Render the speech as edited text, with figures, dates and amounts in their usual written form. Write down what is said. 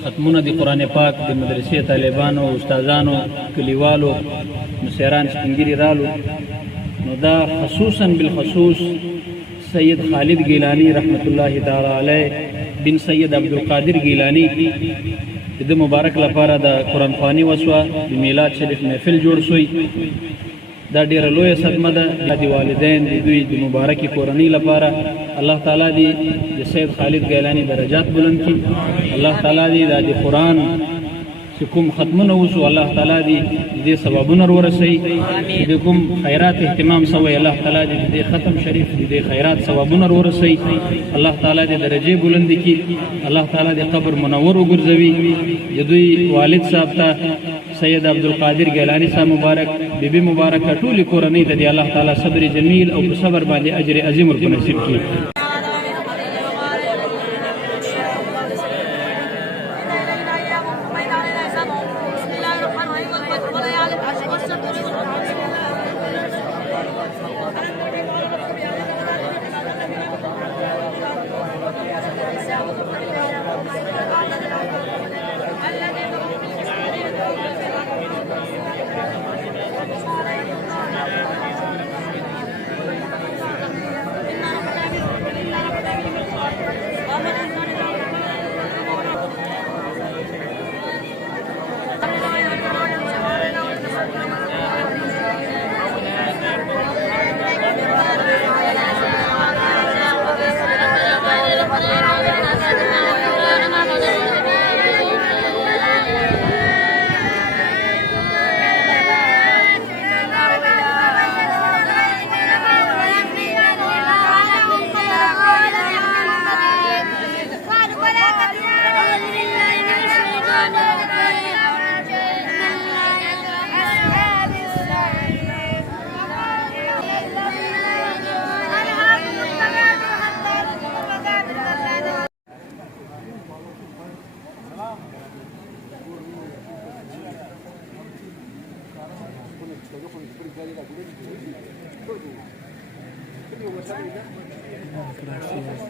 ختمونه د قرآن پاک د مدرسې طالبانو استادانو کلیوالو مشران سپینګیري رالو نو دا خصوصا بالخصوص سید خالد گیلانی رحمت الله تعالی علیه بن سید عبدالقادر گیلانی د مبارک لپاره د قرآن خواني وسوه د میلاد شریف محفل جوړ شوی. دا ډیره لویه صدمه ده د والدین د دوی د مبارکې کورنۍ لپاره. الله تعالی دې د سید خالد گیلانی درجات بلند کړي. الله تعالی دې د قرآن چې کوم ختمونه وشو الله تعالی دې دې ثوابونه ورسوي. د کوم خیرات اهتمام شوی الله تعالی دې د ختم شریف دې خیرات ثوابونه ورسوي. الله تعالی دې درجې بلند کړي. الله تعالی دې قبر منور وګرځوي. د دوی والد صاحب ته سید عبدالقادر گیلانی صاحب مبارک بیبي مبارک ټول کورنۍ ته دی الله تعالی صبر جمیل او په صبر باندې اجر عظیم ورکړي نصیب کړي. Gracias,